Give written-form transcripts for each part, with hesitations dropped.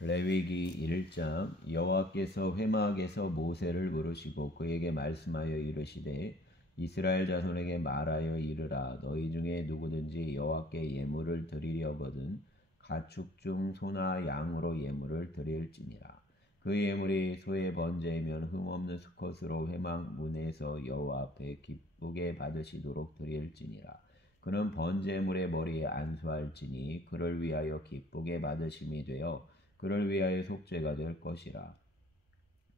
레위기 1장. 여호와께서 회막에서 모세를 부르시고 그에게 말씀하여 이르시되 이스라엘 자손에게 말하여 이르라. 너희 중에 누구든지 여호와께 예물을 드리려거든 가축 중 소나 양으로 예물을 드릴지니라. 그 예물이 소의 번제이면 흠없는 수컷으로 회막 문에서 여호와 앞에 기쁘게 받으시도록 드릴지니라. 그는 번제물의 머리에 안수할지니 그를 위하여 기쁘게 받으심이 되어 그를 위하여 속죄가 될 것이라.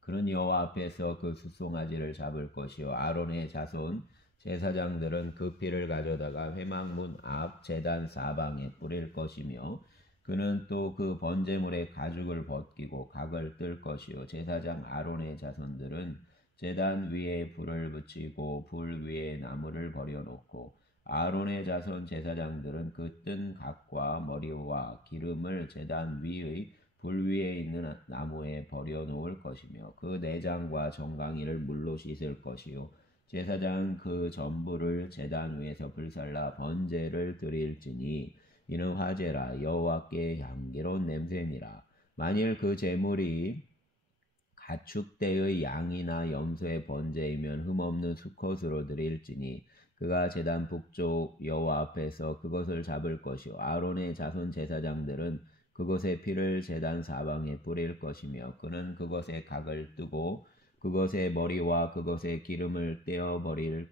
그는 여호와 앞에서 그 수송아지를 잡을 것이요 아론의 자손 제사장들은 그 피를 가져다가 회막문 앞 제단 사방에 뿌릴 것이며 그는 또 그 번제물의 가죽을 벗기고 각을 뜰 것이요 제사장 아론의 자손들은 제단 위에 불을 붙이고 불 위에 나무를 버려놓고 아론의 자손 제사장들은 그 뜬 각과 머리와 기름을 제단 위의 불 위에 있는 나무에 버려놓을 것이며 그 내장과 정강이를 물로 씻을 것이요 제사장은 그 전부를 제단 위에서 불살라 번제를 드릴지니 이는 화제라 여호와께 향기로운 냄새니라. 만일 그 제물이 가축대의 양이나 염소의 번제이면 흠없는 수컷으로 드릴지니 그가 제단 북쪽 여호와 앞에서 그것을 잡을 것이요 아론의 자손 제사장들은 그것의 피를 제단 사방에 뿌릴 것이며 그는 그것의 각을 뜨고 그것의 머리와 그것의 기름을 떼어 버릴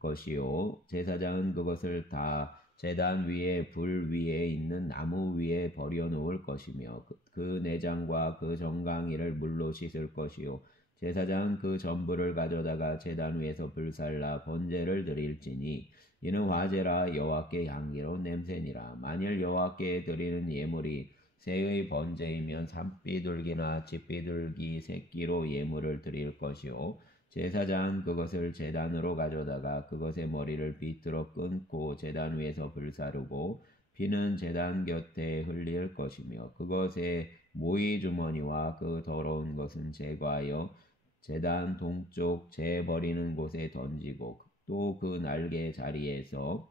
것이요 제사장은 그것을 다 제단 위에 불 위에 있는 나무 위에 버려놓을 것이며 그 내장과 그 정강이를 물로 씻을 것이요 제사장은 그 전부를 가져다가 제단 위에서 불살라 번제를 드릴지니 이는 화제라 여호와께 향기로운 냄새니라. 만일 여호와께 드리는 예물이 새의 번제이면 산비둘기나 집비둘기 새끼로 예물을 드릴 것이요 제사장은 그것을 제단으로 가져다가 그것의 머리를 비틀어 끊고 제단 위에서 불사르고 피는 제단 곁에 흘릴 것이며 그것의 모이 주머니와 그 더러운 것은 제거하여 제단 동쪽 재 버리는 곳에 던지고 또 그 날개 자리에서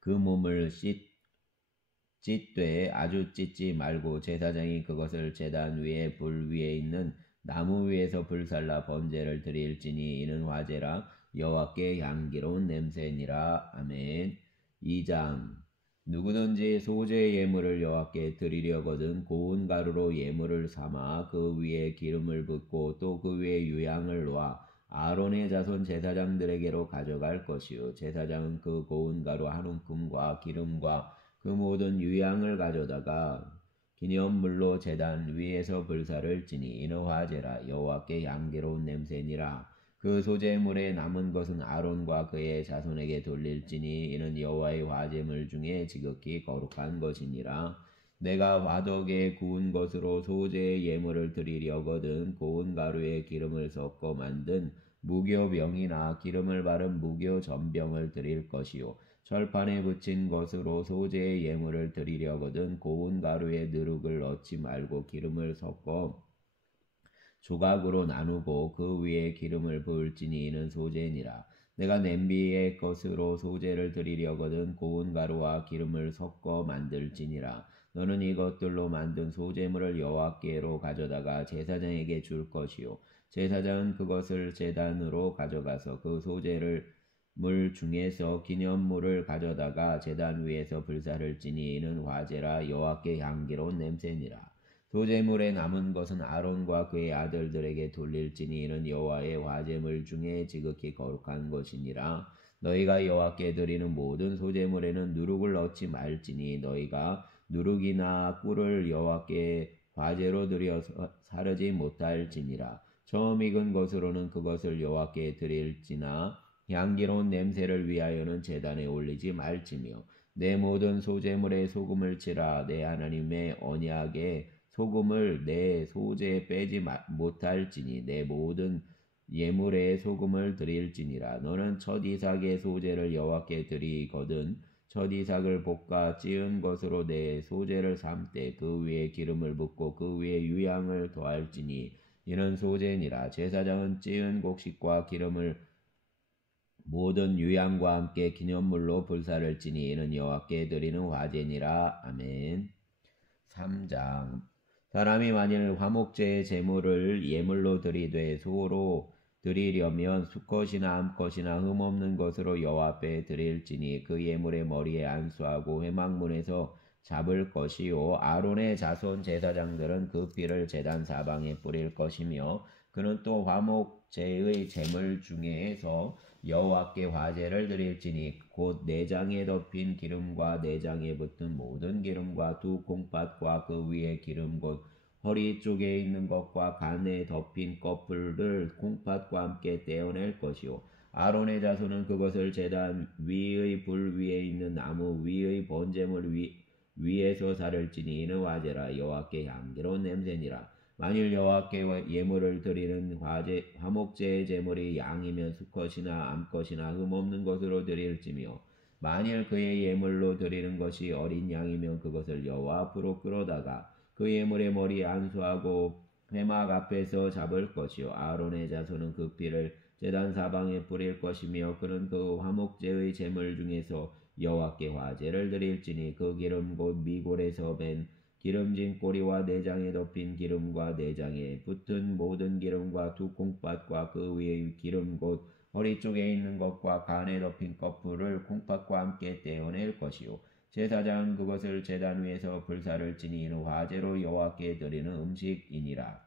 그 몸을 찢되 아주 찢지 말고 제사장이 그것을 제단 위에 불 위에 있는 나무 위에서 불살라 번제를 드릴지니 이는 화제라 여호와께 향기로운 냄새니라. 아멘. 2장. 누구든지 소제 예물을 여호와께 드리려거든 고운 가루로 예물을 삼아 그 위에 기름을 붓고 또 그 위에 유향을 놓아 아론의 자손 제사장들에게로 가져갈 것이요 제사장은 그 고운 가루 한 움큼과 기름과 그 모든 유향을 가져다가 기념물로 제단 위에서 불사를 지니 이는 화제라 여호와께 향기로운 냄새니라. 그 소제물에 남은 것은 아론과 그의 자손에게 돌릴지니 이는 여호와의 화제물 중에 지극히 거룩한 것이니라. 내가 화덕에 구운 것으로 소제의 예물을 드리려거든 고운 가루에 기름을 섞어 만든 무교병이나 기름을 바른 무교전병을 드릴 것이요 철판에 붙인 것으로 소제의 예물을 드리려거든 고운 가루에 누룩을 넣지 말고 기름을 섞어 조각으로 나누고 그 위에 기름을 부을지니 이는 소제니라. 내가 냄비의 것으로 소제를 드리려거든 고운 가루와 기름을 섞어 만들지니라. 너는 이것들로 만든 소제물을 여호와께로 가져다가 제사장에게 줄 것이요 제사장은 그것을 제단으로 가져가서 그 소제를 물 중에서 기념물을 가져다가 제단 위에서 불사를 지니 이는 화제라 여호와께 향기로운 냄새니라. 소제물에 남은 것은 아론과 그의 아들들에게 돌릴지니 이는 여호와의 화제물 중에 지극히 거룩한 것이니라. 너희가 여호와께 드리는 모든 소제물에는 누룩을 넣지 말지니 너희가 누룩이나 꿀을 여호와께 화제로 드려 사르지 못할지니라. 처음 익은 것으로는 그것을 여호와께 드릴지나 향기로운 냄새를 위하여는 제단에 올리지 말지며 내 모든 소제물에 소금을 치라. 내 하나님의 언약에 소금을 내 소제에 빼지 못할지니 내 모든 예물에 소금을 드릴지니라. 너는 첫 이삭의 소제를 여호와께 드리거든 첫 이삭을 볶아 찌은 것으로 내 소제를 삶되 그 위에 기름을 붓고 그 위에 유향을 더할지니 이는 소제니라. 제사장은 찌은 곡식과 기름을 모든 유향과 함께 기념물로 불사를 지니 이는 여호와께 드리는 화제니라. 아멘. 3장. 사람이 만일 화목제의 제물을 예물로 드리되 소로 드리려면 수컷이나 암컷이나 흠없는 것으로 여호와 앞에 드릴지니 그 예물의 머리에 안수하고 회막문에서 잡을 것이요 아론의 자손 제사장들은 그 피를 제단 사방에 뿌릴 것이며 그는 또 화목제의 제물 중에서 여호와께 화제를 드릴지니 곧 내장에 덮인 기름과 내장에 붙은 모든 기름과 두 콩팥과 그 위에 기름 곧 허리 쪽에 있는 것과 간에 덮인 꺼풀을 콩팥과 함께 떼어낼 것이요 아론의 자손은 그것을 제단 위의 불 위에 있는 나무 위의 번제물 위에서 사를지니 이는 화제라 여호와께 향기로운 냄새니라. 만일 여호와께 예물을 드리는 화목제의 제물이 양이면 수컷이나 암컷이나 흠없는 것으로 드릴지며 만일 그의 예물로 드리는 것이 어린 양이면 그것을 여호와 앞으로 끌어다가 그 예물의 머리에 안수하고 회막 앞에서 잡을 것이요 아론의 자손은 그 피를 제단 사방에 뿌릴 것이며 그는 그 화목제의 제물 중에서 여호와께 화제를 드릴지니 그 기름 곧 미골에서 밴 기름진 꼬리와 내장에 덮인 기름과 내장에 붙은 모든 기름과 두 콩팥과 그 위의 기름 곧 허리 쪽에 있는 것과 간에 덮인 꺼풀을 콩팥과 함께 떼어낼 것이요 제사장은 그것을 제단 위에서 불사를 지니 이는 화제로 여호와께 드리는 음식이니라.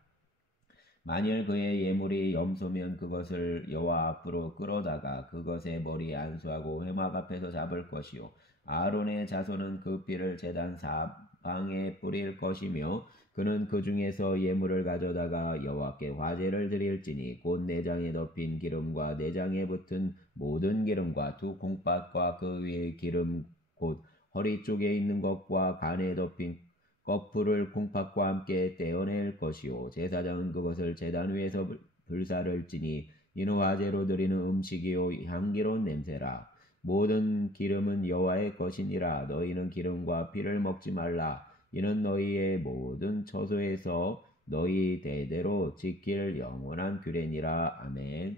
만일 그의 예물이 염소면 그것을 여호와 앞으로 끌어다가 그것의 머리에 안수하고 회막 앞에서 잡을 것이요 아론의 자손은 그 피를 제단 사방에 뿌릴 것이며 그는 그 중에서 예물을 가져다가 여호와께 화제를 드릴지니 곧 내장에 덮인 기름과 내장에 붙은 모든 기름과 두 콩팥과 그 위의 기름 곧 허리 쪽에 있는 것과 간에 덮인 꺼풀을 콩팥과 함께 떼어낼 것이요 제사장은 그것을 제단 위에서 불사를 지니 이는 화제로 드리는 음식이요 향기로운 냄새라. 모든 기름은 여호와의 것이니라. 너희는 기름과 피를 먹지 말라. 이는 너희의 모든 처소에서 너희 대대로 지킬 영원한 규례니라. 아멘.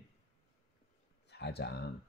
4장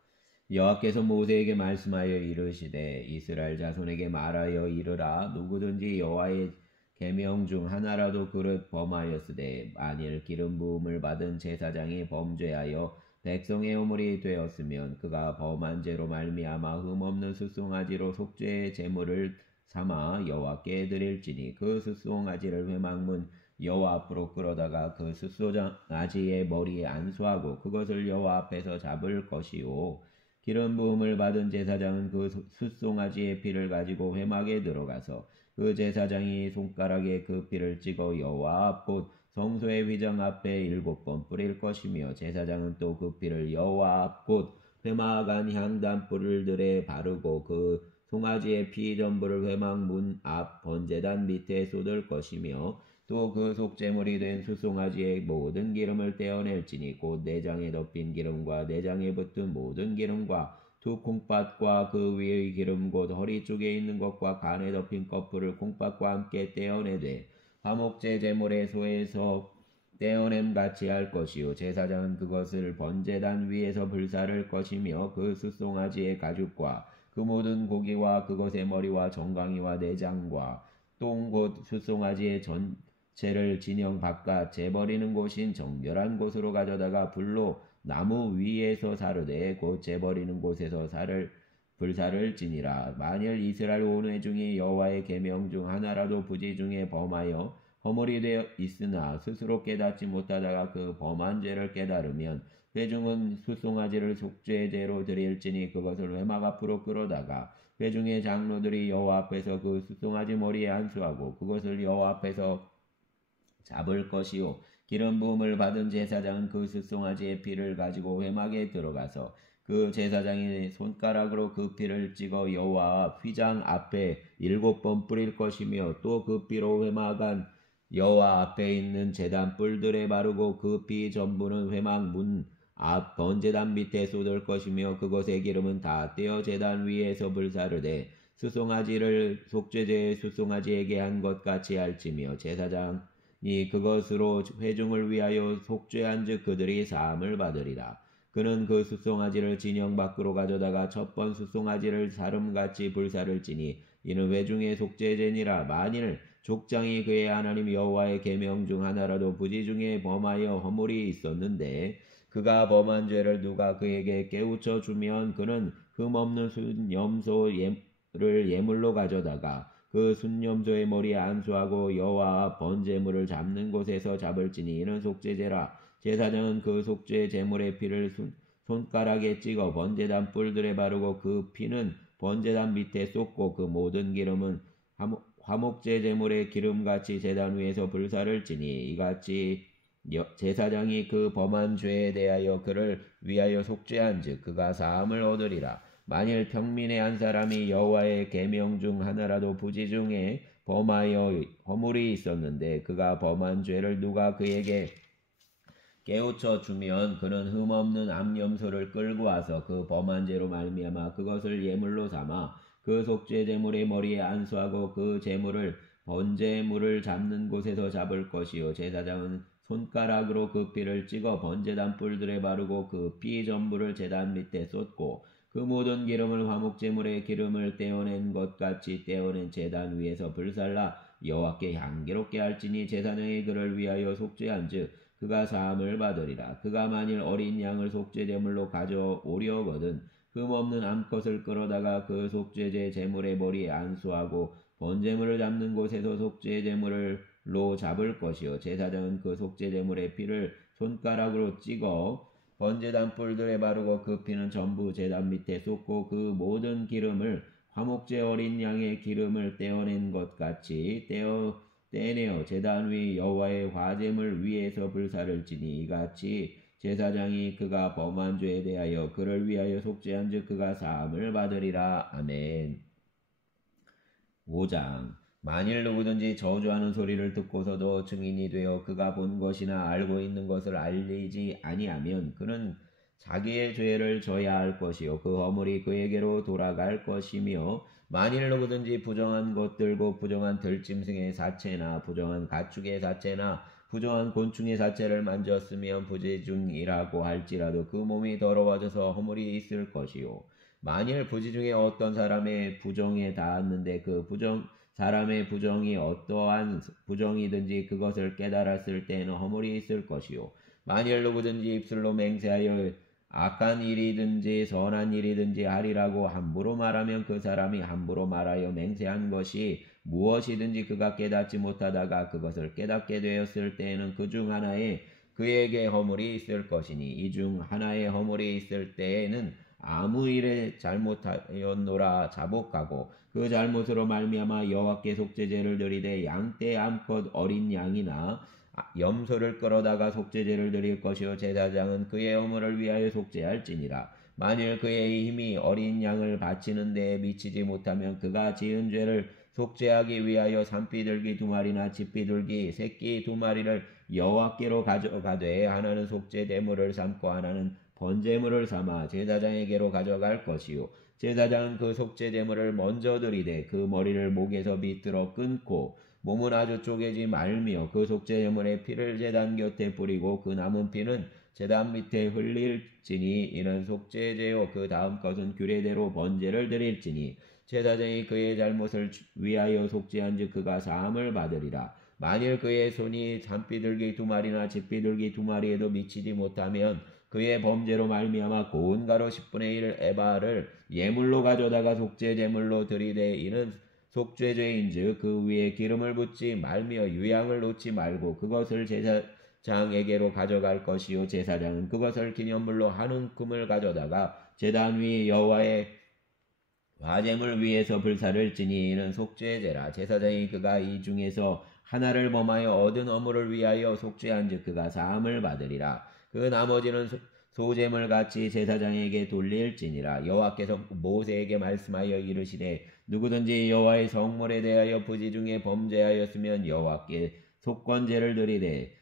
여호와께서 모세에게 말씀하여 이르시되 이스라엘 자손에게 말하여 이르라. 누구든지 여호와의 계명 중 하나라도 그릇 범하였으되 만일 기름 부음을 받은 제사장이 범죄하여 백성의 허물이 되었으면 그가 범한 죄로 말미암아 흠없는 숫송아지로 속죄의 제물을 삼아 여호와께 드릴지니 그 숫송아지를 회막문 여호와 앞으로 끌어다가 그 숫송아지의 머리에 안수하고 그것을 여호와 앞에서 잡을 것이요 기름 부음을 받은 제사장은 그 숫송아지의 피를 가지고 회막에 들어가서 그 제사장이 손가락에 그 피를 찍어 여호와 앞 곧 성소의 휘장 앞에 7번 뿌릴 것이며 제사장은 또 그 피를 여호와 앞 곧 회막 안 향단 뿔들에 바르고 그 송아지의 피 전부를 회막 문 앞 번제단 밑에 쏟을 것이며 또 그 속죄물이 된 숫송아지의 모든 기름을 떼어낼지니 곧 내장에 덮인 기름과 내장에 붙은 모든 기름과 두 콩팥과 그 위의 기름 곧 허리 쪽에 있는 것과 간에 덮인 꺼풀을 콩팥과 함께 떼어내되 화목제 제물의 소에서 떼어냄 같이 할 것이요 제사장은 그것을 번제단 위에서 불사를 것이며 그 숫송아지의 가죽과 그 모든 고기와 그것의 머리와 정강이와 내장과 똥 곧 숫송아지의 전체를 진영 바깥 재버리는 곳인 정결한 곳으로 가져다가 불로 나무 위에서 사르되 곧 재버리는 곳에서 불사를 지니라. 만일 이스라엘 온 회중이 여호와의 계명 중 하나라도 부지 중에 범하여 허물이 되어 있으나 스스로 깨닫지 못하다가 그 범한 죄를 깨달으면 회중은 숫송아지를 속죄제로 드릴지니 그것을 회막 앞으로 끌어다가 회중의 장로들이 여호와 앞에서 그 숫송아지 머리에 안수하고 그것을 여호와 앞에서 잡을 것이요 기름 부음을 받은 제사장은 그 숫송아지의 피를 가지고 회막에 들어가서 그 제사장이 손가락으로 그 피를 찍어 여호와 휘장 앞에 7번 뿌릴 것이며 또 그 피로 회막 안 여호와 앞에 있는 제단 뿔들에 바르고 그 피 전부는 회막 문 앞 번제단 밑에 쏟을 것이며 그것의 기름은 다 떼어 제단 위에서 불사르되 숫송아지를 속죄제의 숫송아지에게 한 것 같이 할지며 제사장이 그것으로 회중을 위하여 속죄한즉 그들이 사함을 받으리라. 그는 그 숫송아지를 진영 밖으로 가져다가 첫 번 숫송아지를 사름같이 불사를 지니 이는 회중의 속죄제니라. 만일 족장이 그의 하나님 여호와의 계명 중 하나라도 부지 중에 범하여 허물이 있었는데 그가 범한 죄를 누가 그에게 깨우쳐 주면 그는 흠없는 순염소를 예물로 가져다가 그 순염소의 머리에 안수하고 여호와 번제물을 잡는 곳에서 잡을지니 이는 속죄제라. 제사장은 그 속죄 제물의 피를 손가락에 찍어 번제단 뿔들에 바르고 그 피는 번제단 밑에 쏟고 그 모든 기름은 화목제 제물의 기름같이 제단 위에서 불사를 지니 이같이 제사장이 그 범한 죄에 대하여 그를 위하여 속죄한즉 그가 사함을 얻으리라. 만일 평민의 한 사람이 여호와의 계명 중 하나라도 부지 중에 범하여 허물이 있었는데 그가 범한 죄를 누가 그에게 깨우쳐 주면 그는 흠없는 암염소를 끌고 와서 그 범한 죄로 말미암아 그것을 예물로 삼아 그 속죄 제물의 머리에 안수하고 그 제물을 번제물을 잡는 곳에서 잡을 것이요 제사장은 손가락으로 그 피를 찍어 번제단 뿔들에 바르고 그 피 전부를 제단 밑에 쏟고 그 모든 기름을 화목제물의 기름을 떼어낸 것 같이 떼어낸 제단 위에서 불살라 여호와께 향기롭게 할지니 제사장이 그를 위하여 속죄한즉 그가 사함을 받으리라. 그가 만일 어린 양을 속죄제물로 가져오려거든 흠없는 암컷을 끌어다가 그 속죄제 제물의 머리에 안수하고 번제물을 잡는 곳에서 속죄제물로 잡을 것이요 제사장은 그 속죄제물의 피를 손가락으로 찍어 번제단 뿔들에 바르고 그 피는 전부 제단 밑에 쏟고 그 모든 기름을 화목제 어린 양의 기름을 떼어낸 것 같이 떼내어 제단 위 여호와의 화제물 위에서 불사를 지니 이같이 제사장이 그가 범한 죄에 대하여 그를 위하여 속죄한즉 그가 사함을 받으리라. 아멘. 5장 만일 누구든지 저주하는 소리를 듣고서도 증인이 되어 그가 본 것이나 알고 있는 것을 알리지 아니하면 그는 자기의 죄를 져야 할 것이요 그 허물이 그에게로 돌아갈 것이며 만일 누구든지 부정한 것 들고 부정한 들짐승의 사체나 부정한 가축의 사체나 부정한 곤충의 사체를 만졌으면 부지중이라고 할지라도 그 몸이 더러워져서 허물이 있을 것이요 만일 부지 중에 어떤 사람의 부정에 닿았는데 그 사람의 부정이 어떠한 부정이든지 그것을 깨달았을 때에는 허물이 있을 것이요 만일 누구든지 입술로 맹세하여 악한 일이든지 선한 일이든지 하리라고 함부로 말하면 그 사람이 함부로 말하여 맹세한 것이 무엇이든지 그가 깨닫지 못하다가 그것을 깨닫게 되었을 때에는 그 중 하나에 그에게 허물이 있을 것이니 이 중 하나에 허물이 있을 때에는 아무 일에 잘못하였노라 자복하고 그 잘못으로 말미암아 여호와께 속죄제를 드리되 양떼 암컷 어린 양이나 염소를 끌어다가 속죄제를 드릴 것이요 제사장은 그의 허물을 위하여 속죄할지니라. 만일 그의 힘이 어린 양을 바치는 데에 미치지 못하면 그가 지은 죄를 속죄하기 위하여 산비둘기 2마리나 집비둘기 새끼 2마리를 여호와께로 가져가되 하나는 속죄제물을 삼고 하나는 번제물을 삼아 제사장에게로 가져갈 것이요 제사장은 그 속죄제물을 먼저 드리되 그 머리를 목에서 밑들어 끊고 몸은 아주 쪼개지 말며 그 속죄제물의 피를 제단 곁에 뿌리고 그 남은 피는 제단 밑에 흘릴지니 이는 속죄제요 그 다음 것은 규례대로 번제를 드릴지니 제사장이 그의 잘못을 위하여 속죄한즉 그가 사함을 받으리라. 만일 그의 손이 산비둘기 2마리나 집비둘기 2마리에도 미치지 못하면 그의 범죄로 말미암아 고운 가루 10분의 1 에바를 예물로 가져다가 속죄제물로 드리되 이는 속죄죄인즉 그 위에 기름을 붓지 말며 유향을 놓지 말고 그것을 제사장에게로 가져갈 것이요 제사장은 그것을 기념물로 한 움큼을 가져다가 제단 위 여호와의 화제물 위에서 불사를 지니 이는 속죄제라. 제사장이 그가 이 중에서 하나를 범하여 얻은 허물을 위하여 속죄한즉 그가 사함을 받으리라. 그 나머지는 소제물 같이 제사장에게 돌릴지니라. 여호와께서 모세에게 말씀하여 이르시되 누구든지 여호와의 성물에 대하여 부지 중에 범죄하였으면 여호와께 속건제를 드리되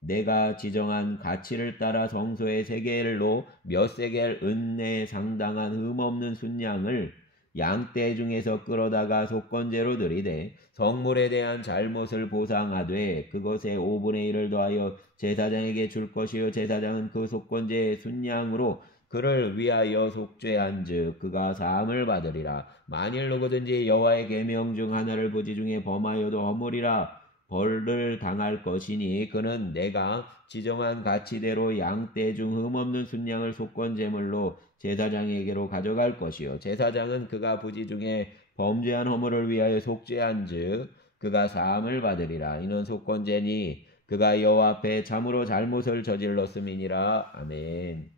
내가 지정한 가치를 따라 성소의 세겔로 몇 세겔 은내에 상당한 흠없는 순양을 양떼 중에서 끌어다가 속건제로 드리되 성물에 대한 잘못을 보상하되 그것의 5분의 1을 더하여 제사장에게 줄 것이요 제사장은 그 속건제의 순양으로 그를 위하여 속죄한즉 그가 사함을 받으리라. 만일 누구든지 여호와의 계명 중 하나를 부지 중에 범하여도 허물이라 벌을 당할 것이니 그는 내가 지정한 가치대로 양떼 중 흠없는 순양을 속건 제물로 제사장에게로 가져갈 것이요 제사장은 그가 부지 중에 범죄한 허물을 위하여 속죄한즉 그가 사함을 받으리라. 이는 속건제니 그가 여호와 앞에 참으로 잘못을 저질렀음이니라. 아멘.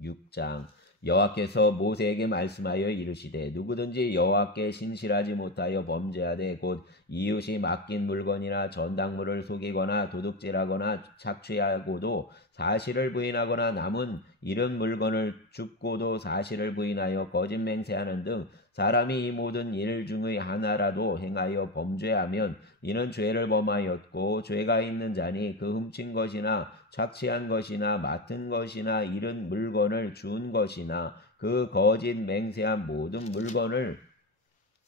6장 여호와께서 모세에게 말씀하여 이르시되 누구든지 여호와께 신실하지 못하여 범죄하되 곧 이웃이 맡긴 물건이나 전당물을 속이거나 도둑질하거나 착취하고도 사실을 부인하거나 남은 잃은 물건을 줍고도 사실을 부인하여 거짓 맹세하는 등 사람이 이 모든 일 중의 하나라도 행하여 범죄하면 이는 죄를 범하였고 죄가 있는 자니 그 훔친 것이나 착취한 것이나 맡은 것이나 잃은 물건을 준 것이나 그 거짓 맹세한 모든 물건을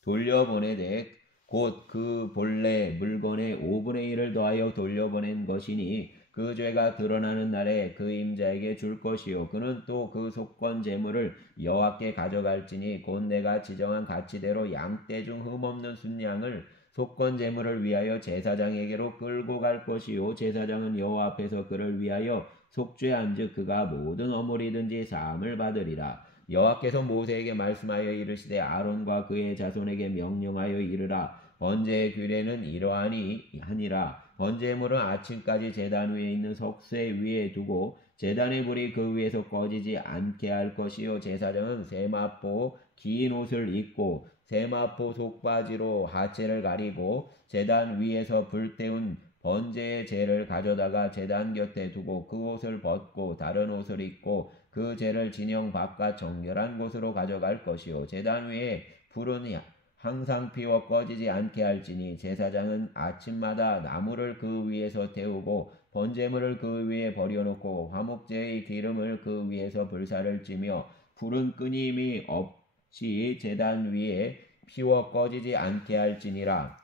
돌려보내되 곧 그 본래 물건의 5분의 1을 더하여 돌려보낸 것이니 그 죄가 드러나는 날에 그 임자에게 줄 것이요 그는 또 그 속건 제물을 여호와께 가져갈지니 곧 내가 지정한 가치대로 양떼 중 흠없는 순양을 속건 제물을 위하여 제사장에게로 끌고 갈 것이요 제사장은 여호와 앞에서 그를 위하여 속죄한즉 그가 모든 어물이든지 사함을 받으리라. 여호와께서 모세에게 말씀하여 이르시되 아론과 그의 자손에게 명령하여 이르라. 번제의 규례는 이러하니라. 번제물은 아침까지 제단 위에 있는 석쇠 위에 두고 제단의 불이 그 위에서 꺼지지 않게 할 것이요 제사장은 세마포 긴 옷을 입고 세마포 속바지로 하체를 가리고 제단 위에서 불태운 번제의 재를 가져다가 제단 곁에 두고 그 옷을 벗고 다른 옷을 입고 그 재를 진영 바깥 정결한 곳으로 가져갈 것이요 제단 위에 불은 항상 피워 꺼지지 않게 할지니 제사장은 아침마다 나무를 그 위에서 태우고 번제물을 그 위에 버려놓고 화목제의 기름을 그 위에서 불사를 찌며 불은 끊임이 없이 제단 위에 피워 꺼지지 않게 할지니라.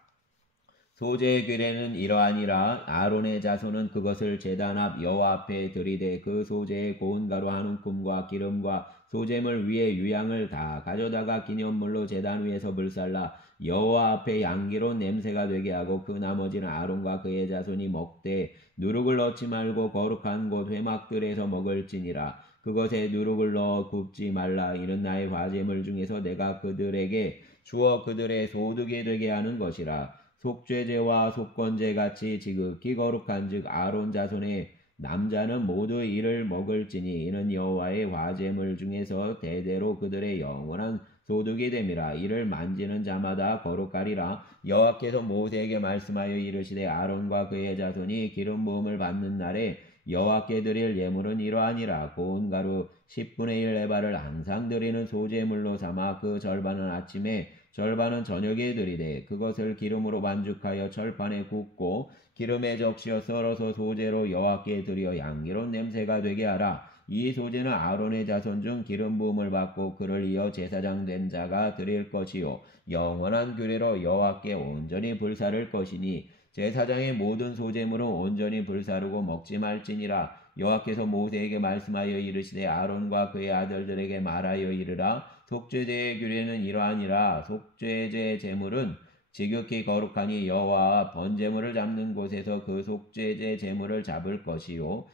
소제의 규례는 이러하니라. 아론의 자손은 그것을 제단 앞 여호와 앞에 들이되 그 소제의 고운 가루 한 움큼과 기름과 소제물 위에 유향을 다 가져다가 기념물로 제단 위에서 불살라 여호와 앞에 향기로운 냄새가 되게 하고 그 나머지는 아론과 그의 자손이 먹되 누룩을 넣지 말고 거룩한 곳 회막들에서 먹을지니라. 그것에 누룩을 넣어 굽지 말라. 이는 나의 화제물 중에서 내가 그들에게 주어 그들의 소득이 되게 하는 것이라. 속죄제와 속건제 같이 지극히 거룩한즉 아론 자손의 남자는 모두 이를 먹을지니 이는 여호와의 화제물 중에서 대대로 그들의 영원한 소득이 됨이라. 이를 만지는 자마다 거룩하리라. 여호와께서 모세에게 말씀하여 이르시되 아론과 그의 자손이 기름 부음을 받는 날에 여호와께 드릴 예물은 이러하니라. 고운 가루 10분의 1 에바를 항상 드리는 소제물로 삼아 그 절반은 아침에 절반은 저녁에 드리되 그것을 기름으로 반죽하여 철판에 굽고 기름에 적시어 썰어서 소제로 여호와께 드려 향기로운 냄새가 되게 하라. 이 소제는 아론의 자손 중 기름 부음을 받고 그를 이어 제사장 된 자가 드릴 것이요 영원한 규례로 여호와께 온전히 불사를 것이니 제사장의 모든 소제물은 온전히 불사르고 먹지 말지니라. 여호와께서 모세에게 말씀하여 이르시되 아론과 그의 아들들에게 말하여 이르라. 속죄제의 규례는 이러하니라. 속죄제 제물은 지극히 거룩하니 여호와와 번제물을 잡는 곳에서 그 속죄제 제물을 잡을 것이요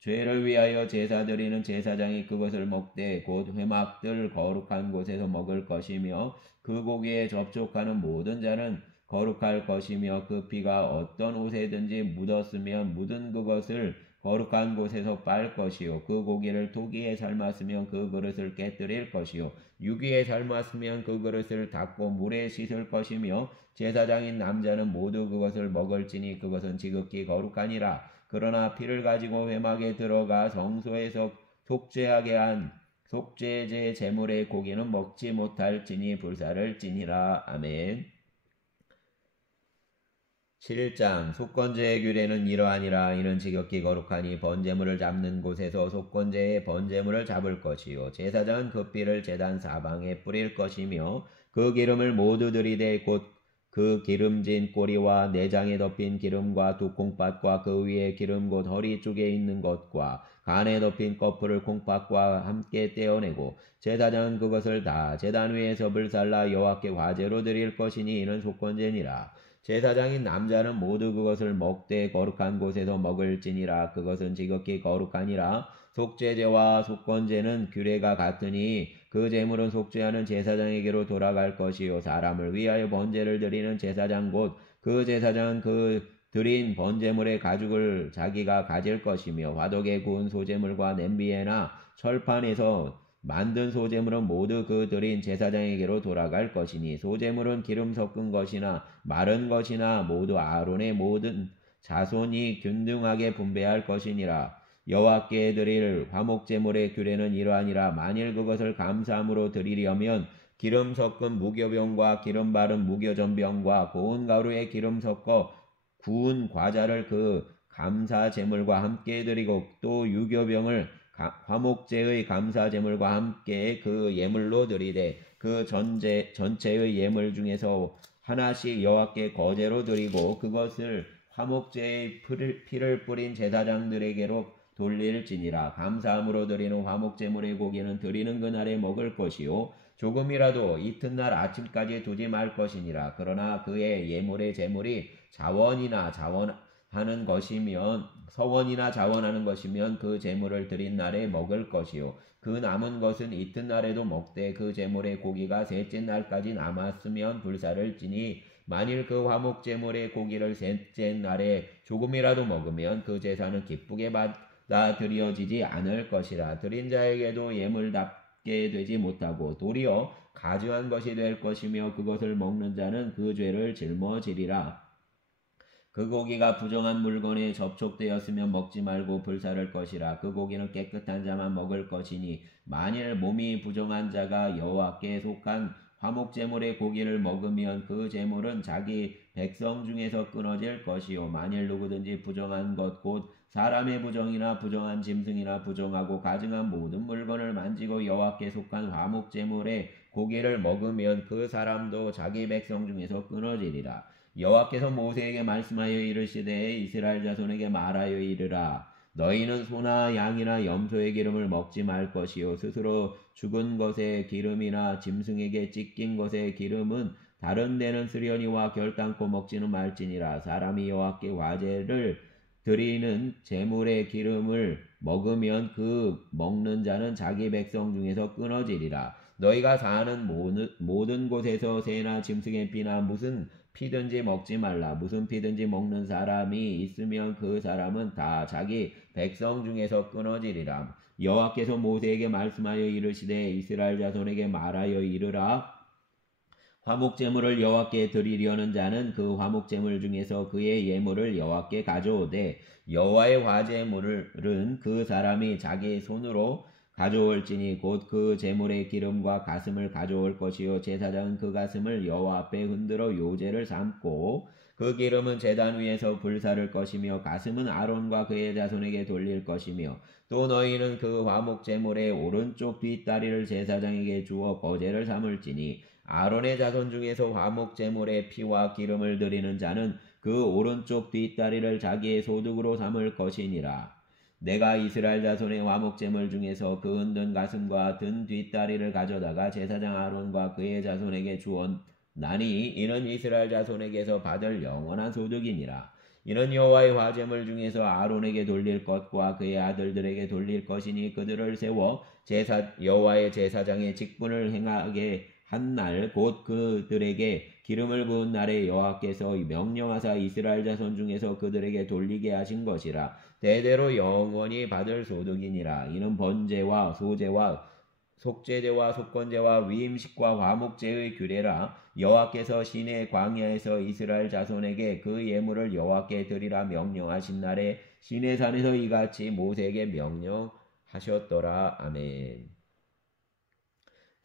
죄를 위하여 제사 드리는 제사장이 그것을 먹되 곧 회막들 거룩한 곳에서 먹을 것이며 그 고기에 접촉하는 모든 자는 거룩할 것이며 그 피가 어떤 옷에든지 묻었으면 묻은 그것을 거룩한 곳에서 빨 것이요 그 고기를 토기에 삶았으면 그 그릇을 깨뜨릴 것이요 유기에 삶았으면 그 그릇을 닦고 물에 씻을 것이며 제사장인 남자는 모두 그것을 먹을지니 그것은 지극히 거룩하니라. 그러나 피를 가지고 회막에 들어가 성소에서 속죄하게 한 속죄제 제물의 고기는 먹지 못할지니 불사를 지니라. 아멘. 7장 속건제의 규례는 이러하니라. 이는 지극히 거룩하니 번제물을 잡는 곳에서 속건제의 번제물을 잡을 것이요 제사장은 그 피를 제단 사방에 뿌릴 것이며 그 기름을 모두 들이되 곧 그 기름진 꼬리와 내장에 덮인 기름과 두 콩팥과 그 위에 기름 곧 허리 쪽에 있는 것과 간에 덮인 거풀을 콩팥과 함께 떼어내고 제사장은 그것을 다 제단 위에서 불살라 여호와께 화제로 드릴 것이니 이는 속건제니라. 제사장인 남자는 모두 그것을 먹되 거룩한 곳에서 먹을지니라. 그것은 지극히 거룩하니라. 속죄제와 속건제는 규례가 같으니 그 제물은 속죄하는 제사장에게로 돌아갈 것이요 사람을 위하여 번제를 드리는 제사장 곧 그 제사장은 그 드린 번제물의 가죽을 자기가 가질 것이며 화덕에 구운 소제물과 냄비에나 철판에서 만든 소제물은 모두 그 드린 제사장에게로 돌아갈 것이니 소제물은 기름 섞은 것이나 마른 것이나 모두 아론의 모든 자손이 균등하게 분배할 것이니라. 여호와께 드릴 화목제물의 규례는 이러하니라. 만일 그것을 감사함으로 드리려면 기름 섞은 무교병과 기름 바른 무교전병과 고운 가루에 기름 섞어 구운 과자를 그 감사제물과 함께 드리고 또 유교병을 화목제의 감사제물과 함께 그 예물로 드리되 그 전체의 예물 중에서 하나씩 여호와께 거제로 드리고 그것을 화목제의 피를 뿌린 제사장들에게로 돌릴지니라. 감사함으로 드리는 화목제물의 고기는 드리는 그날에 먹을 것이요 조금이라도 이튿날 아침까지 두지 말 것이니라. 그러나 그의 예물의 제물이 자원하는 것이면 서원이나 자원하는 것이면 그 제물을 드린 날에 먹을 것이요 그 남은 것은 이튿날에도 먹되 그 제물의 고기가 셋째 날까지 남았으면 불사를 지니 만일 그 화목제물의 고기를 셋째 날에 조금이라도 먹으면 그 제사는 기쁘게 받아 드려지지 않을 것이라. 드린 자에게도 예물답게 되지 못하고 도리어 가증한 것이 될 것이며 그것을 먹는 자는 그 죄를 짊어지리라. 그 고기가 부정한 물건에 접촉되었으면 먹지 말고 불사를 것이라. 그 고기는 깨끗한 자만 먹을 것이니 만일 몸이 부정한 자가 여호와께 속한 화목제물의 고기를 먹으면 그 제물은 자기 백성 중에서 끊어질 것이요 만일 누구든지 부정한 것 곧 사람의 부정이나 부정한 짐승이나 부정하고 가증한 모든 물건을 만지고 여호와께 속한 화목제물의 고기를 먹으면 그 사람도 자기 백성 중에서 끊어지리라. 여호와께서 모세에게 말씀하여 이르시되 이스라엘 자손에게 말하여 이르라. 너희는 소나 양이나 염소의 기름을 먹지 말 것이요 스스로 죽은 것의 기름이나 짐승에게 찢긴 것의 기름은 다른 데는 쓰려니와 결단코 먹지는 말지니라. 사람이 여호와께 화제를 드리는 제물의 기름을 먹으면 그 먹는 자는 자기 백성 중에서 끊어지리라. 너희가 사는 모든 곳에서 새나 짐승의 피나 무슨 피든지 먹지 말라. 무슨 피든지 먹는 사람이 있으면 그 사람은 다 자기 백성 중에서 끊어지리라. 여호와께서 모세에게 말씀하여 이르시되 이스라엘 자손에게 말하여 이르라. 화목제물을 여호와께 드리려는 자는 그 화목제물 중에서 그의 예물을 여호와께 가져오되 여호와의 화제물은 그 사람이 자기 손으로 가져올지니 곧 그 제물의 기름과 가슴을 가져올 것이요 제사장은 그 가슴을 여호와 앞에 흔들어 요제를 삼고 그 기름은 제단 위에서 불사를 것이며 가슴은 아론과 그의 자손에게 돌릴 것이며 또 너희는 그 화목제물의 오른쪽 뒷다리를 제사장에게 주어 거제를 삼을지니 아론의 자손 중에서 화목제물의 피와 기름을 드리는 자는 그 오른쪽 뒷다리를 자기의 소득으로 삼을 것이니라. 내가 이스라엘 자손의 화목제물 중에서 그 흔든 가슴과 든 뒷다리를 가져다가 제사장 아론과 그의 자손에게 주었나니 이는 이스라엘 자손에게서 받을 영원한 소득이니라. 이는 여호와의 화제물 중에서 아론에게 돌릴 것과 그의 아들들에게 돌릴 것이니 그들을 세워 여호와의 제사장의 직분을 행하게 한 날 곧 그들에게 기름을 부은 날에 여호와께서 명령하사 이스라엘 자손 중에서 그들에게 돌리게 하신 것이라. 대대로 영원히 받을 소득이니라. 이는 번제와 소제와 속죄제와 속건제와 위임식과 화목제의 규례라. 여호와께서 시내 광야에서 이스라엘 자손에게 그 예물을 여호와께 드리라 명령하신 날에 시내산에서 이같이 모세에게 명령하셨더라. 아멘.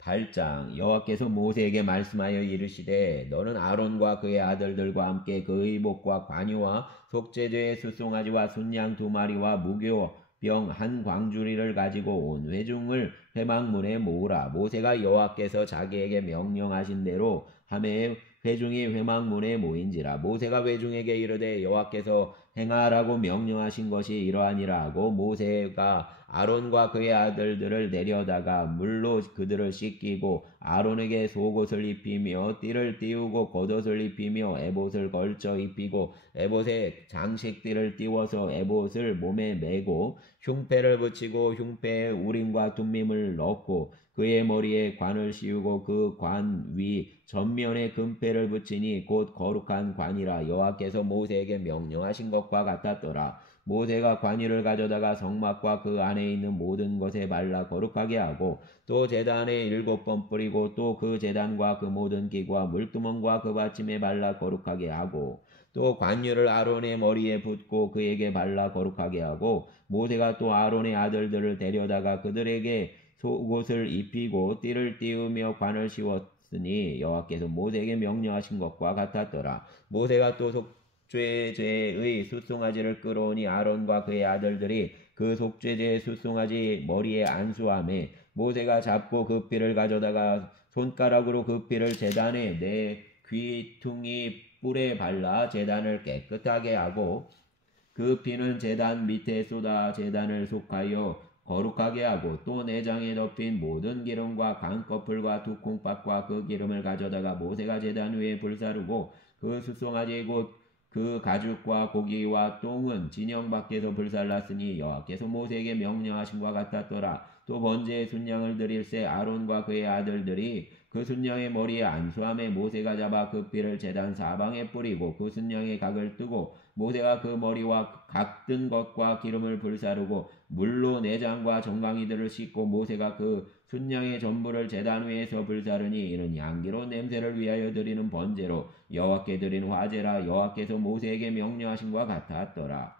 8장 여호와께서 모세에게 말씀하여 이르시되 너는 아론과 그의 아들들과 함께 그 의복과 관유와 속죄제의 숫송아지와 순양 2마리와 무교병 한 광주리를 가지고 온 회중을 회막문에 모으라. 모세가 여호와께서 자기에게 명령하신 대로 하매 회중이 회막문에 모인지라. 모세가 회중에게 이르되 여호와께서 행하라고 명령하신 것이 이러하니라 하고 모세가 아론과 그의 아들들을 내려다가 물로 그들을 씻기고 아론에게 속옷을 입히며 띠를 띄우고 겉옷을 입히며 에봇을 걸쳐 입히고 에봇에 장식띠를 띄워서 에봇을 몸에 메고 흉패를 붙이고 흉패에 우림과 둠밈을 넣고 그의 머리에 관을 씌우고 그 관 위 전면에 금패를 붙이니 곧 거룩한 관이라 여호와께서 모세에게 명령하신 것과 같았더라. 모세가 관위를 가져다가 성막과 그 안에 있는 모든 것에 발라 거룩하게 하고 또 제단에 7번 뿌리고 또 그 제단과 그 모든 기구와 물두멍과 그 받침에 발라 거룩하게 하고 또 관유를 아론의 머리에 붓고 그에게 발라 거룩하게 하고 모세가 또 아론의 아들들을 데려다가 그들에게 속옷을 입히고 띠를 띄우며 관을 씌웠으니 여호와께서 모세에게 명령하신 것과 같았더라. 모세가 또 속죄제의 숫송아지를 끌어오니 아론과 그의 아들들이 그 속죄제의 숫송아지 머리에 안수하매 모세가 잡고 그 피를 가져다가 손가락으로 그 피를 제단에 내 귀퉁이 뿔에 발라 제단을 깨끗하게 하고 그 피는 제단 밑에 쏟아 제단을 속하여 거룩하게 하고 또 내장에 덮인 모든 기름과 강꺼풀과 두 콩팥과 그 기름을 가져다가 모세가 제단 위에 불사르고 그 숫송아지 곧 그 가죽과 고기와 똥은 진영 밖에서 불살랐으니 여호와께서 모세에게 명령하신 것 같았더라. 또 번제의 순양을 드릴새 아론과 그의 아들들이 그 순양의 머리에 안수함에 모세가 잡아 그 피를 제단 사방에 뿌리고 그 순양의 각을 뜨고 모세가 그 머리와 각든 것과 기름을 불사르고 물로 내장과 정강이들을 씻고 모세가 그 순양의 전부를 제단 위에서 불사르니 이는 향기로운 냄새를 위하여 드리는 번제로 여호와께 드리는 화제라 여호와께서 모세에게 명령하신 것 같았더라.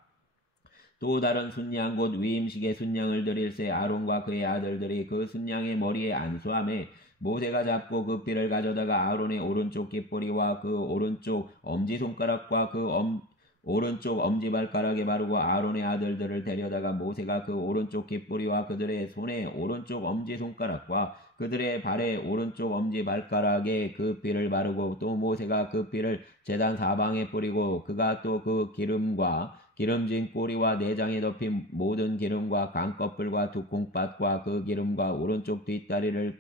또 다른 순양 곧 위임식의 순양을 드릴새 아론과 그의 아들들이 그 순양의 머리에 안수함에 모세가 잡고 그 피를 가져다가 아론의 오른쪽 깃뿌리와 그 오른쪽 엄지손가락과 그 오른쪽 엄지발가락에 바르고 아론의 아들들을 데려다가 모세가 그 오른쪽 깃뿌리와 그들의 손에 오른쪽 엄지손가락과 그들의 발에 오른쪽 엄지발가락에 그 피를 바르고 또 모세가 그 피를 제단 사방에 뿌리고 그가 또 그 기름과 기름진 꼬리와 내장에 덮인 모든 기름과 강꺼풀과 두 콩팥과 그 기름과 오른쪽 뒷다리를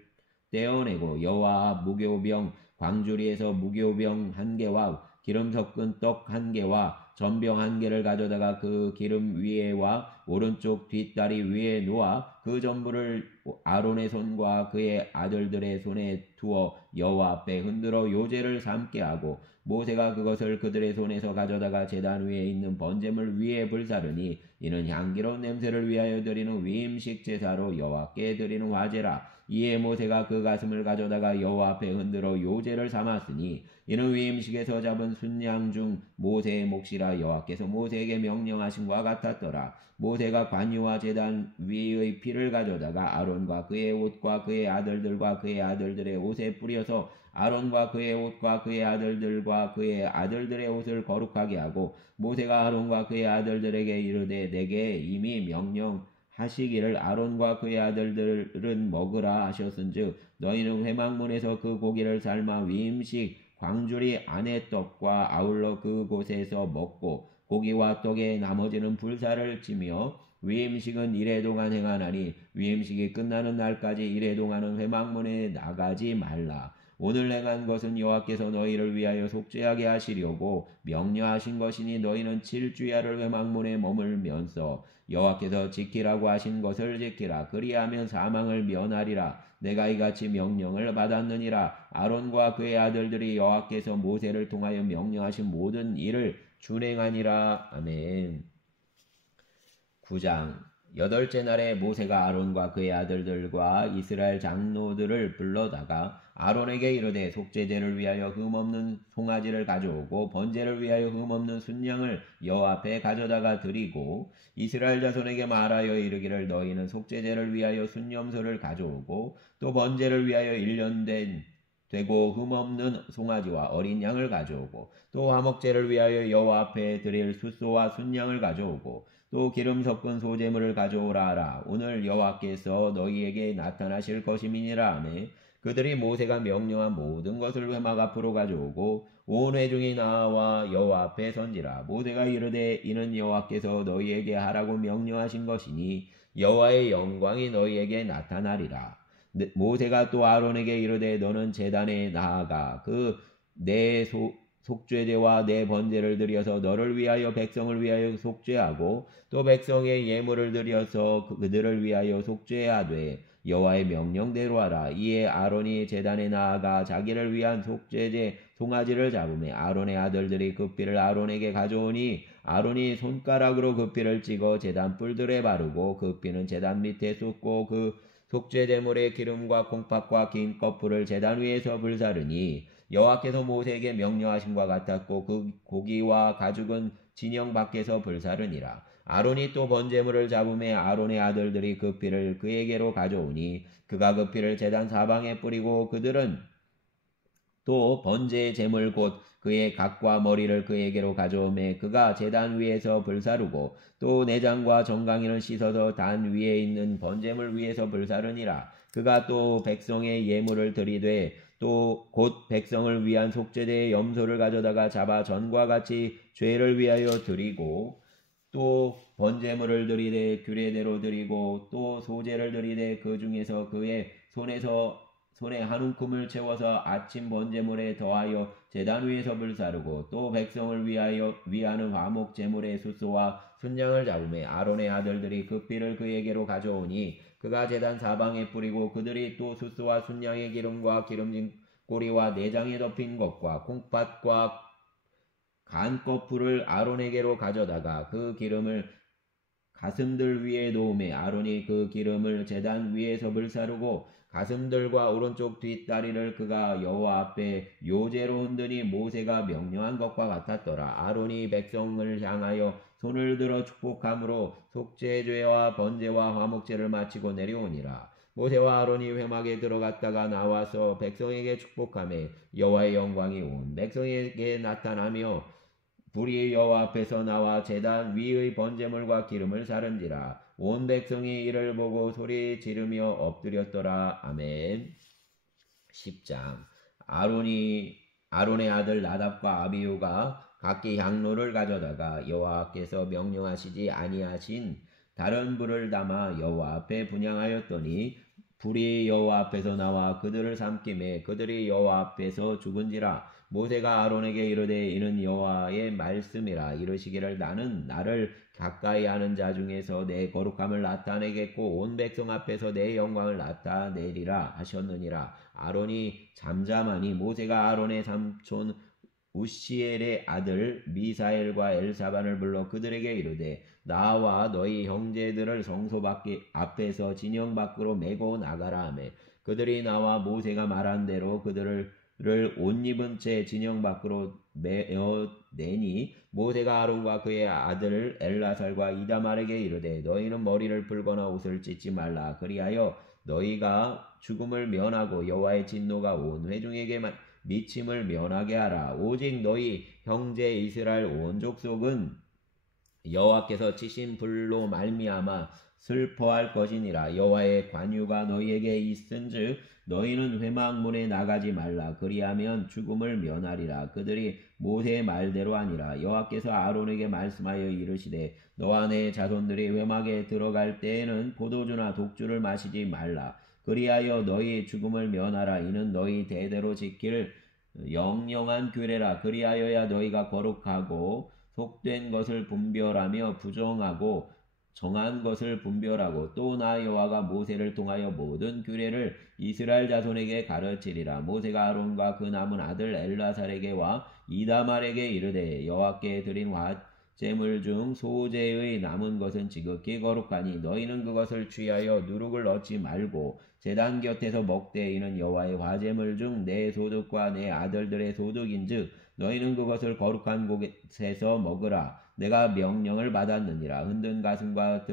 떼어내고 여호와 무교병 광주리에서 무교병 1개와 기름 섞은 떡 1개와 전병 1개를 가져다가 그 기름 위에와 오른쪽 뒷다리 위에 놓아 그 전부를 아론의 손과 그의 아들들의 손에 두어 여호와 앞에 흔들어 요제를 삼게 하고 모세가 그것을 그들의 손에서 가져다가 제단 위에 있는 번제물 위에 불사르니 이는 향기로운 냄새를 위하여 드리는 위임식 제사로 여호와께 드리는 화제라. 이에 모세가 그 가슴을 가져다가 여호와 앞에 흔들어 요제를 삼았으니 이는 위임식에서 잡은 순양 중 모세의 몫이라 여호와께서 모세에게 명령하신 것과 같았더라. 모세가 관유와 제단 위의 피를 가져다가 아론과 그의 옷과 그의 아들들과 그의 아들들의 옷에 뿌려서 아론과 그의 옷과 그의 아들들과 그의 아들들의 옷을 거룩하게 하고 모세가 아론과 그의 아들들에게 이르되 내게 이미 명령하시기를 아론과 그의 아들들은 먹으라 하셨은즉 너희는 회막문에서 그 고기를 삶아 위임식 광주리 안의 떡과 아울러 그곳에서 먹고 고기와 떡의 나머지는 불사를 치며 위임식은 이래 동안 행하나니 위임식이 끝나는 날까지 이래 동안은 회막문에 나가지 말라. 오늘 행한 것은 여호와께서 너희를 위하여 속죄하게 하시려고 명령하신 것이니 너희는 7주야를 회막문에 머물면서 여호와께서 지키라고 하신 것을 지키라. 그리하면 사망을 면하리라. 내가 이같이 명령을 받았느니라. 아론과 그의 아들들이 여호와께서 모세를 통하여 명령하신 모든 일을 준행하니라. 아멘. 9장 8째 날에 모세가 아론과 그의 아들들과 이스라엘 장로들을 불러다가 아론에게 이르되 속죄제를 위하여 흠없는 송아지를 가져오고 번제를 위하여 흠없는 순양을 여호와 앞에 가져다가 드리고 이스라엘 자손에게 말하여 이르기를 너희는 속죄제를 위하여 순염소를 가져오고 또 번제를 위하여 1년 되고 흠없는 송아지와 어린 양을 가져오고 또 화목제를 위하여 여호와 앞에 드릴 숫소와 순양을 가져오고 또 기름 섞은 소제물을 가져오라 하라. 오늘 여호와께서 너희에게 나타나실 것임이니라 하매 그들이 모세가 명령한 모든 것을 회막 앞으로 가져오고 온 회중이 나와 여호와 앞에 선지라. 모세가 이르되 이는 여호와께서 너희에게 하라고 명령하신 것이니 여호와의 영광이 너희에게 나타나리라. 모세가 또 아론에게 이르되 너는 제단에 나아가 내 속죄제와 내 번제를 드려서 너를 위하여 백성을 위하여 속죄하고 또 백성의 예물을 드려서 그들을 위하여 속죄하되 여호와의 명령대로 하라. 이에 아론이 제단에 나아가 자기를 위한 속죄제 송아지를 잡으며 아론의 아들들이 그 피를 아론에게 가져오니 아론이 손가락으로 그 피를 찍어 제단 뿔들에 바르고 그 피는 제단 밑에 쏟고 그 속죄제물의 기름과 콩팥과 긴 거풀을 제단 위에서 불사르니 여호와께서 모세에게 명령하신 것 같았고 그 고기와 가죽은 진영 밖에서 불사르니라. 아론이 또 번제물을 잡으며 아론의 아들들이 그 피를 그에게로 가져오니 그가 그 피를 제단 사방에 뿌리고 그들은 또 번제의 제물 곧 그의 각과 머리를 그에게로 가져오매 그가 제단 위에서 불사르고 또 내장과 정강이는 씻어서 단 위에 있는 번제물 위에서 불사르니라. 그가 또 백성의 예물을 드리되 또 곧 백성을 위한 속죄제의 염소를 가져다가 잡아 전과 같이 죄를 위하여 드리고 또 번제물을 드리되 규례대로 드리고 또 소제를 드리되 그 중에서 그의 손에 한 움큼을 채워서 아침 번제물에 더하여 제단 위에서 불사르고 또 백성을 위하는 화목 제물의 숫소와 순양을 잡으며 아론의 아들들이 그 피를 그에게로 가져오니 그가 제단 사방에 뿌리고 그들이 또 숫소와 순양의 기름과 기름진 꼬리와 내장에 덮인 것과 콩팥과 간 거풀을 아론에게로 가져다가 그 기름을 가슴들 위에 놓으매 아론이 그 기름을 제단 위에서 불사르고 가슴들과 오른쪽 뒷다리를 그가 여호와 앞에 요제로 흔드니 모세가 명령한 것과 같았더라. 아론이 백성을 향하여 손을 들어 축복함으로 속죄죄와 번제와 화목제를 마치고 내려오니라. 모세와 아론이 회막에 들어갔다가 나와서 백성에게 축복하며 여호와의 영광이 온 백성에게 나타나며 불이 여호와 앞에서 나와 제단 위의 번제물과 기름을 사른지라. 온 백성이 이를 보고 소리 지르며 엎드렸더라. 아멘. 10장. 아론의 아들 나답과 아비후가 각기 향로를 가져다가 여호와께서 명령하시지 아니하신 다른 불을 담아 여호와 앞에 분향하였더니 불이 여호와 앞에서 나와 그들을 삼키매 그들이 여호와 앞에서 죽은지라. 모세가 아론에게 이르되 이는 여호와의 말씀이라. 이르시기를 나는 나를 가까이 하는 자 중에서 내 거룩함을 나타내겠고 온 백성 앞에서 내 영광을 나타내리라 하셨느니라. 아론이 잠잠하니 모세가 아론의 삼촌 우시엘의 아들 미사엘과 엘사반을 불러 그들에게 이르되 나와 너희 형제들을 성소 앞에서 진영 밖으로 메고 나가라 하며 그들이 나와 모세가 말한 대로 그들을 옷 입은 채 진영 밖으로 메어내니 모세가 아론과 그의 아들 엘라살과 이다말에게 이르되 너희는 머리를 풀거나 옷을 찢지 말라. 그리하여 너희가 죽음을 면하고 여호와의 진노가 온 회중에게 미침을 면하게 하라. 오직 너희 형제 이스라엘 온 족속은 여호와께서 치신 불로 말미암아 슬퍼할 것이니라. 여호와의 관유가 너희에게 있은즉 너희는 회막문에 나가지 말라. 그리하면 죽음을 면하리라. 그들이 모세의 말대로 하니라. 여호와께서 아론에게 말씀하여 이르시되 너와 내 자손들이 회막에 들어갈 때에는 포도주나 독주를 마시지 말라. 그리하여 너희 죽음을 면하라. 이는 너희 대대로 지킬 영영한 규례라. 그리하여야 너희가 거룩하고 속된 것을 분별하며 부정하고 정한 것을 분별하고 또 나 여호와가 모세를 통하여 모든 규례를 이스라엘 자손에게 가르치리라. 모세가 아론과 그 남은 아들 엘라살에게와 이다말에게 이르되 여호와께 드린 화제물 중 소제의 남은 것은 지극히 거룩하니 너희는 그것을 취하여 누룩을 얻지 말고 제단 곁에서 먹되 이는 여호와의 화제물 중 내 소득과 내 아들들의 소득인즉 너희는 그것을 거룩한 곳에서 먹으라. 내가 명령을 받았느니라. 흔든 가슴과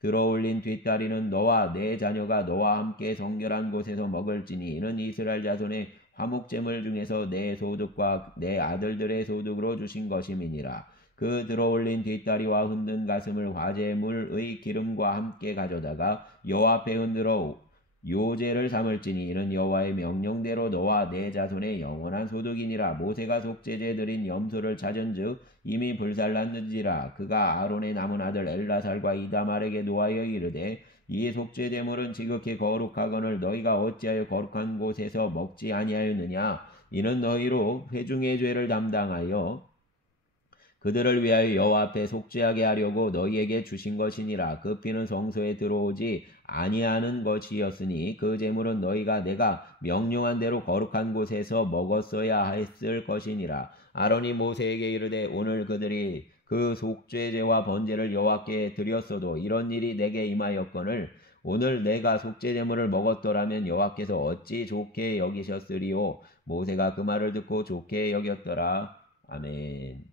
들어올린 뒷다리는 너와 내 자녀가 너와 함께 성결한 곳에서 먹을지니 이는 이스라엘 자손의 화목제물 중에서 내 소득과 내 아들들의 소득으로 주신 것임이니라. 그 들어올린 뒷다리와 흔든 가슴을 화제물의 기름과 함께 가져다가 여호와 앞에 흔들어 요제를 삼을지니 이는 여호와의 명령대로 너와 내 자손의 영원한 소득이니라. 모세가 속죄제 드린 염소를 찾은즉 이미 불살랐는지라. 그가 아론의 남은 아들 엘라살과 이다말에게 노하여 이르되 이 속죄제물은 지극히 거룩하거늘 너희가 어찌하여 거룩한 곳에서 먹지 아니하였느냐. 이는 너희로 회중의 죄를 담당하여 그들을 위하여 여호와 앞에 속죄하게 하려고 너희에게 주신 것이니라. 그 피는 성소에 들어오지 아니하는 것이었으니 그 제물은 너희가 내가 명령한 대로 거룩한 곳에서 먹었어야 했을 것이니라. 아론이 모세에게 이르되 오늘 그들이 그 속죄제와 번제를 여호와께 드렸어도 이런 일이 내게 임하였거늘 오늘 내가 속죄제물을 먹었더라면 여호와께서 어찌 좋게 여기셨으리요. 모세가 그 말을 듣고 좋게 여겼더라. 아멘.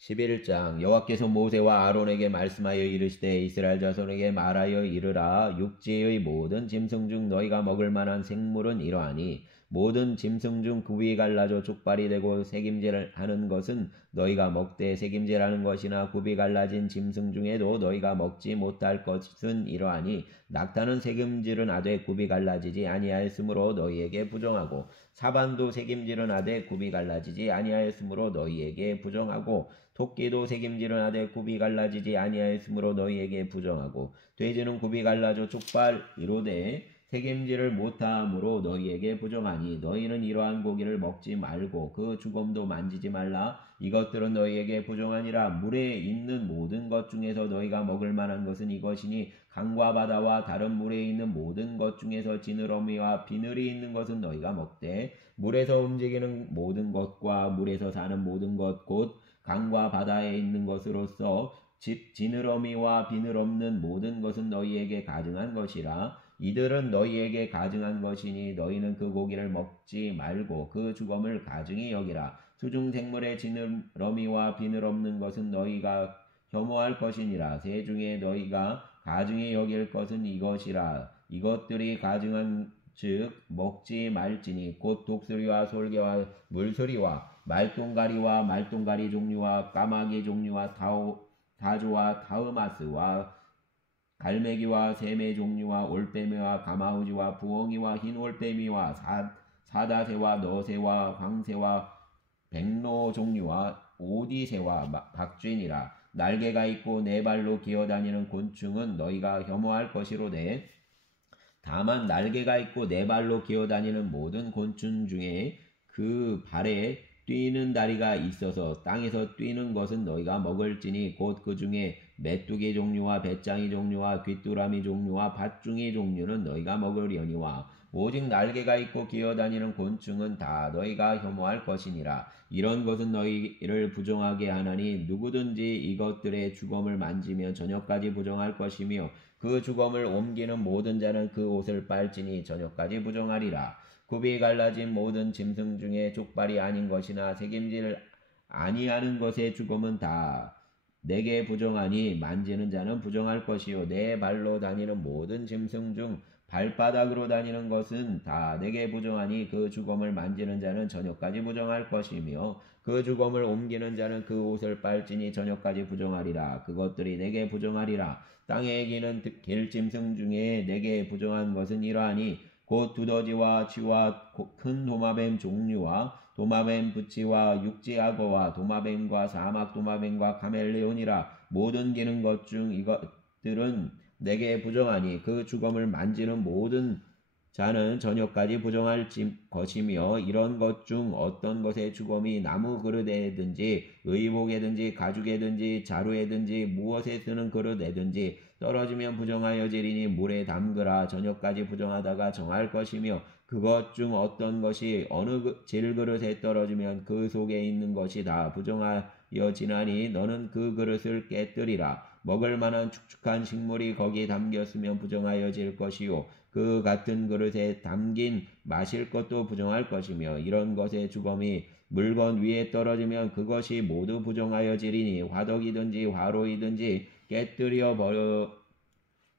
11장 여호와께서 모세와 아론에게 말씀하여 이르시되 이스라엘 자손에게 말하여 이르라. 육지의 모든 짐승 중 너희가 먹을 만한 생물은 이러하니 모든 짐승 중 굽이 갈라져 족발이 되고 색임질을 하는 것은 너희가 먹되 색임질하는 것이나 굽이 갈라진 짐승 중에도 너희가 먹지 못할 것은 이러하니 낙타는 색임질은 하되 굽이 갈라지지 아니하였으므로 너희에게 부정하고 사반도 색임질은 하되 굽이 갈라지지 아니하였으므로 너희에게 부정하고 토끼도 색임질은 하되 굽이 갈라지지 아니하였으므로 너희에게 부정하고 돼지는 굽이 갈라져 족발 이로되 색임질을 못함으로 너희에게 부정하니 너희는 이러한 고기를 먹지 말고 그 주검도 만지지 말라. 이것들은 너희에게 부정하니라. 물에 있는 모든 것 중에서 너희가 먹을 만한 것은 이것이니 강과 바다와 다른 물에 있는 모든 것 중에서 지느러미와 비늘이 있는 것은 너희가 먹되 물에서 움직이는 모든 것과 물에서 사는 모든 것 곧 강과 바다에 있는 것으로서 지느러미와 비늘 없는 모든 것은 너희에게 가증한 것이라. 이들은 너희에게 가증한 것이니 너희는 그 고기를 먹지 말고 그 주검을 가증히 여기라. 수중 생물의 지느러미와 비늘 없는 것은 너희가 혐오할 것이니라. 새 중에 너희가 가증히 여길 것은 이것이라. 이것들이 가증한 즉 먹지 말지니 곧 독수리와 솔개와 물소리와 말똥가리와 말똥가리 종류와 까마귀 종류와 다조와 타흐마스와 갈매기와 새매 종류와 올빼미와 가마우지와 부엉이와 흰 올빼미와 사다새와 너새와 황새와 백로 종류와 오디새와 박쥐니라. 날개가 있고 네 발로 기어다니는 곤충은 너희가 혐오할 것이로되 다만 날개가 있고 네 발로 기어다니는 모든 곤충 중에 그 발에 뛰는 다리가 있어서 땅에서 뛰는 것은 너희가 먹을지니 곧 그 중에 메뚜기 종류와 배짱이 종류와 귀뚜라미 종류와 밭중이 종류는 너희가 먹으려니와 오직 날개가 있고 기어다니는 곤충은 다 너희가 혐오할 것이니라. 이런 것은 너희를 부정하게 하나니 누구든지 이것들의 주검을 만지면 저녁까지 부정할 것이며 그 주검을 옮기는 모든 자는 그 옷을 빨지니 저녁까지 부정하리라. 굽이 갈라진 모든 짐승 중에 족발이 아닌 것이나 색임질 아니하는 것의 주검은 다 내게 부정하니 만지는 자는 부정할 것이요 내 발로 다니는 모든 짐승 중 발바닥으로 다니는 것은 다 내게 부정하니 그 주검을 만지는 자는 저녁까지 부정할 것이며 그 주검을 옮기는 자는 그 옷을 빨지니 저녁까지 부정하리라. 그것들이 내게 부정하리라. 땅에 기는 길짐승 중에 내게 부정한 것은 이러하니 곧 두더지와 쥐와 큰 도마뱀 종류와 도마뱀 부치와 육지악어와 도마뱀과 사막 도마뱀과 카멜레온이라. 모든 기는 것 중 이것들은 내게 부정하니 그 주검을 만지는 모든 자는 저녁까지 부정할 것이며 이런 것 중 어떤 것의 주검이 나무 그릇에든지 의복에든지 가죽에든지 자루에든지 무엇에 쓰는 그릇에든지 떨어지면 부정하여지리니 물에 담그라. 저녁까지 부정하다가 정할 것이며 그것 중 어떤 것이 어느 질그릇에 떨어지면 그 속에 있는 것이 다 부정하여지나니 너는 그 그릇을 깨뜨리라. 먹을 만한 축축한 식물이 거기 담겼으면 부정하여질 것이요 그 같은 그릇에 담긴 마실 것도 부정할 것이며 이런 것의 주검이 물건 위에 떨어지면 그것이 모두 부정하여지리니 화덕이든지 화로이든지 깨뜨려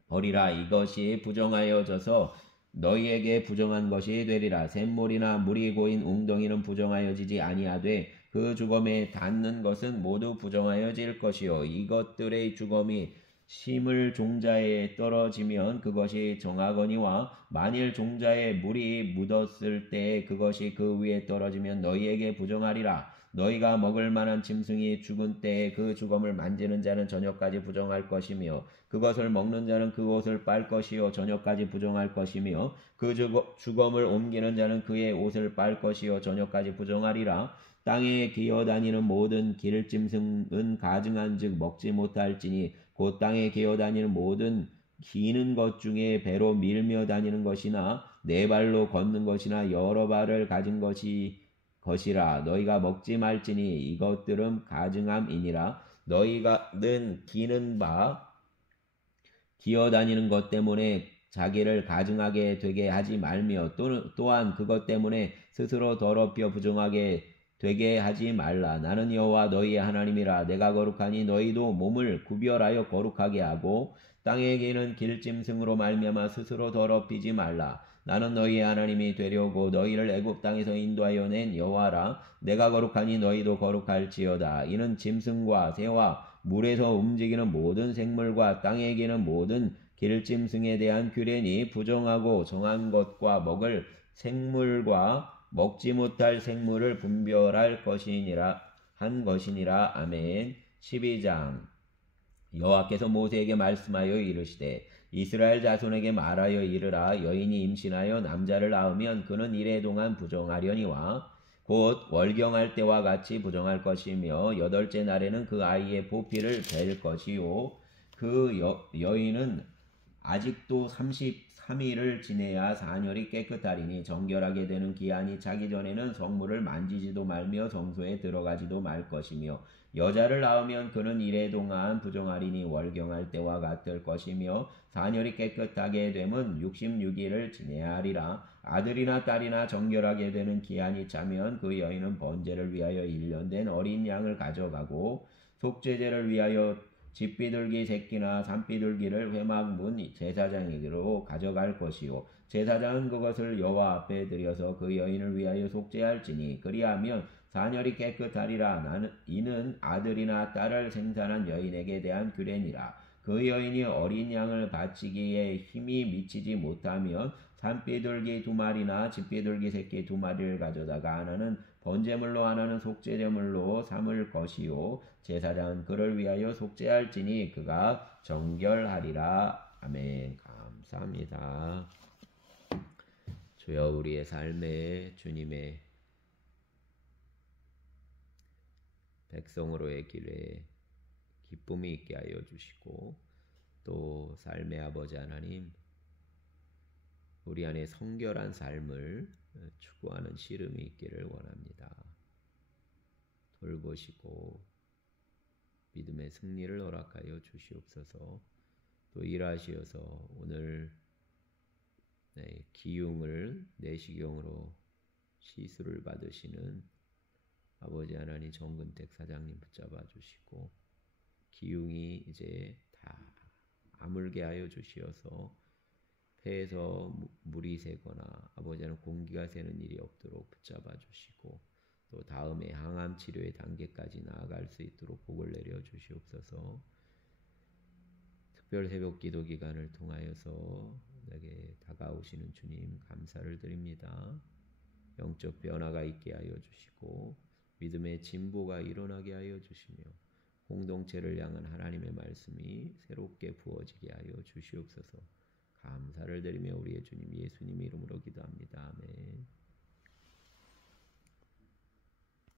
버리라. 이것이 부정하여져서 너희에게 부정한 것이 되리라. 샘물이나 물이 고인 웅덩이는 부정하여지지 아니하되 그 주검에 닿는 것은 모두 부정하여질 것이요 이것들의 주검이 심을 종자에 떨어지면 그것이 정하거니와 만일 종자에 물이 묻었을 때 그것이 그 위에 떨어지면 너희에게 부정하리라. 너희가 먹을 만한 짐승이 죽은 때에 그 죽음을 만지는 자는 저녁까지 부정할 것이며 그것을 먹는 자는 그 옷을 빨 것이요 저녁까지 부정할 것이며 그 죽음을 옮기는 자는 그의 옷을 빨 것이요 저녁까지 부정하리라. 땅에 기어다니는 모든 길짐승은 가증한즉 먹지 못할지니 곧 땅에 기어다니는 모든 기는 것 중에 배로 밀며 다니는 것이나 네 발로 걷는 것이나 여러 발을 가진 것이라 너희가 먹지 말지니 이것들은 가증함이니라. 너희가는 기는 바 기어다니는 것 때문에 자기를 가증하게 되게 하지 말며 또한 그것 때문에 스스로 더럽혀 부정하게 되게 하지 말라. 나는 여호와 너희의 하나님이라. 내가 거룩하니 너희도 몸을 구별하여 거룩하게 하고 땅에게는 길짐승으로 말미암아 스스로 더럽히지 말라. 나는 너희의 하나님이 되려고 너희를 애굽 땅에서 인도하여 낸 여호와라. 내가 거룩하니 너희도 거룩할지어다. 이는 짐승과 새와 물에서 움직이는 모든 생물과 땅에게는 모든 길짐승에 대한 규례니 부정하고 정한 것과 먹을 생물과 먹지 못할 생물을 분별할 것이니라 한 것이니라. 아멘. 12장. 여호와께서 모세에게 말씀하여 이르시되 이스라엘 자손에게 말하여 이르라. 여인이 임신하여 남자를 낳으면 그는 이래 동안 부정하려니와 곧 월경할 때와 같이 부정할 것이며 여덟째 날에는 그 아이의 보피를 벨 것이요 그 여인은 아직도 33일을 지내야 사녀리 깨끗하리니 정결하게 되는 기한이 차기 전에는 성물을 만지지도 말며 성소에 들어가지도 말 것이며 여자를 낳으면 그는 이래 동안 부정하리니 월경할 때와 같을 것이며 사녀리 깨끗하게 되면 66일을 지내야 하리라. 아들이나 딸이나 정결하게 되는 기한이 차면 그 여인은 번제를 위하여 1년 된 어린 양을 가져가고 속죄제를 위하여 집비둘기 새끼나 산비둘기를 회막문 제사장에게로 가져갈 것이요 제사장은 그것을 여호와 앞에 드려서 그 여인을 위하여 속죄할지니 그리하면 사녀리 깨끗하리라. 이는 아들이나 딸을 생산한 여인에게 대한 규례니라. 그 여인이 어린 양을 바치기에 힘이 미치지 못하면 산비둘기 2마리나 집비둘기 새끼 2마리를 가져다가 하나는 번제물로 하나는 속죄제물로 삼을 것이요 제사장은 그를 위하여 속죄할지니 그가 정결하리라. 아멘. 감사합니다. 주여 우리의 삶에 주님의 백성으로의 길에 기쁨이 있게 하여 주시고 또 삶의 아버지 하나님 우리 안에 성결한 삶을 추구하는 씨름이 있기를 원합니다. 돌보시고 믿음의 승리를 허락하여 주시옵소서. 또 일하시어서 오늘 기흉을 내시경으로 시술을 받으시는 아버지 하나님 정근택 사장님 붙잡아 주시고 기흉이 이제 다 아물게 하여 주시어서 폐에서 물이 새거나 아버지 하나님 공기가 새는 일이 없도록 붙잡아 주시고 또 다음에 항암 치료의 단계까지 나아갈 수 있도록 복을 내려 주시옵소서. 특별 새벽 기도 기간을 통하여서 내게 다가오시는 주님 감사를 드립니다. 영적 변화가 있게 하여 주시고 믿음의 진보가 일어나게 하여 주시며 공동체를 향한 하나님의 말씀이 새롭게 부어지게 하여 주시옵소서. 감사를 드리며 우리의 주님 예수님 이름으로 기도합니다. 아멘.